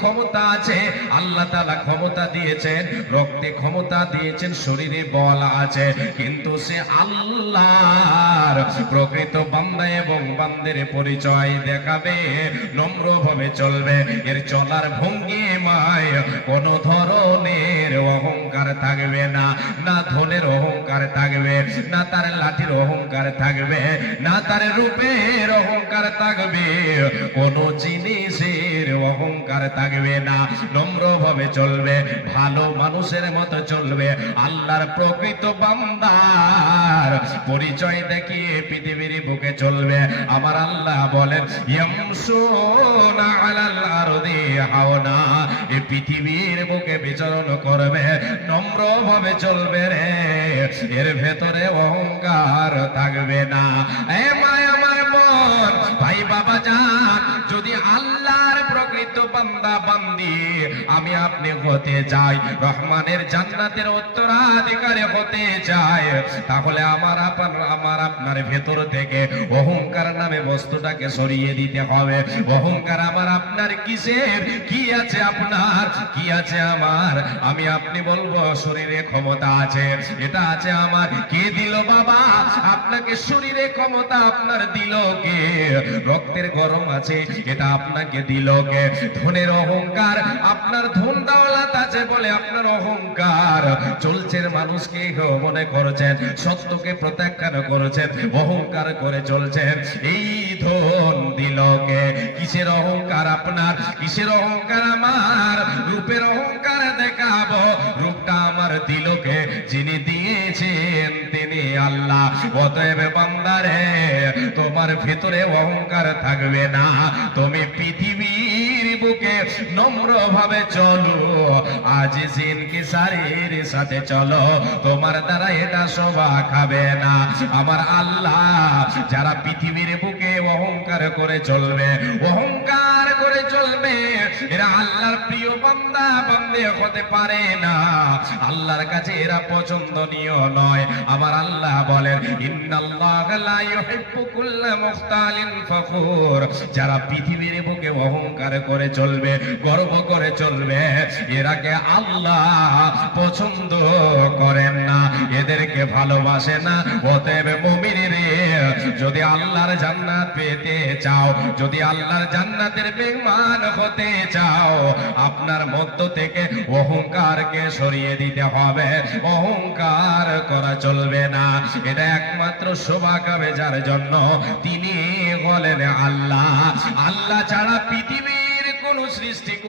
ক্ষমতা আছে, আল্লাহ তাআলা ক্ষমতা দিয়েছেন, রক্তে ক্ষমতা দিয়েছেন, শরীরে বল আছে, কিন্তু সে আল্লাহর প্রকৃত বান্দা এবং বান্দের পরিচয় দেখাবে, নম্রভাবে চলবে। এর চলার ভঙ্গিমায় কোন ধরনের অহংকার থাকবে না, না ধনের অহংকার থাকবে, না তার লাঠির অহংকার থাকবে, না তার রূপের অহংকার থাকবে, কোন জিনিসের অহংকার থাকবে না। নম্রভাবে চলবে, ভালো মানুষের মতো চলবে, আল্লাহর প্রকৃত বান্দার পরিচয় দেখিয়ে পৃথিবীর বুকে চলবে। আমার আল্লাহ বলেন ইয়ামশুনা আলাল আরদি হাওনা, এই পৃথিবীর বুকে বিচরণ করবে, নম্রভাবে চলবে রে, এর ভেতরে অহংকার থাকবে না। এ মায়া আমার মন ভাই বাবা জান, যদি আল্লাহর প্রকৃত বান্দা বান্দি আমি আপনি হতে চাই, রহমানের জান্নাতের উত্তরাধিকারী হতে চাই, তাহলে আমার আপনার ভেতর থেকে অহংকার নামে বস্তুটাকে সরিয়ে দিতে হবে। অহংকার আমার আপনার কিসের? কি আছে আপনার, কি আছে আমার? আমি আপনি বলবো শরীরে ক্ষমতা আছে, এটা আছে আমার। কে দিল বাবা আপনাকে শরীরে ক্ষমতা? আপনার দিল কে? রক্তের গরম আছে, এটা আপনাকে দিল কে? ধনের অহংকার, আপনার ধন দৌলত আছে বলে আপনার অহংকার চলছেন, মানুষকে মনে করেছেন, সত্যকে প্রত্যাখ্যান করেছেন, অহংকার করে চলছেন। এই ধন দিল কে? কিসের অহংকার আপনার, কিসের অহংকার আমার? রূপের অহংকার দেখাবো, রূপটা আমার দিল কে? যিনি দিয়েছেন তিনি আল্লাহ। অতএব বান্দারে তোমার ভিতরে অহংকার থাকবে না, তুমি পৃথিবীর বুকে নম্রভাবে চলো, আজিজিন কি সারির সাথে চলো, তোমার দ্বারা এটা শোভা খাবে না। আমার আল্লাহ যারা পৃথিবীর বুকে অহংকার করে চলবে, অহংকার করে চলবে, এরা আল্লাহর প্রিয় বান্দা বান্দে হতে পারে না, আল্লাহর কাছে এরা পছন্দনীয় নয়। আমার আল্লাহ বলেন ইন্নাল্লাহা লা ইউহিব্বু কুল্লা মুখতালিন ফখুর, যারা পৃথিবীর বুকে অহংকার করে চলবে, গর্ব করে চলবে, এরাকে আল্লাহ পছন্দ করেন না, এদেরকে ভালোবাসে না। অতএব মুমিনেরা যদি আল্লাহর জান্নাত পেতে চাও, যদি আল্লাহর জান্নাতের মেহমান হতে চাও, আপনার মধ্য থেকে অহংকারকে সরিয়ে দিতে হবে। অহংকার করা চলবে না, এটা একমাত্র শোভা পাবে যার জন্য, তিনি বলেন আল্লাহ। আল্লাহ ছাড়া পৃথিবীর কোন সৃষ্টি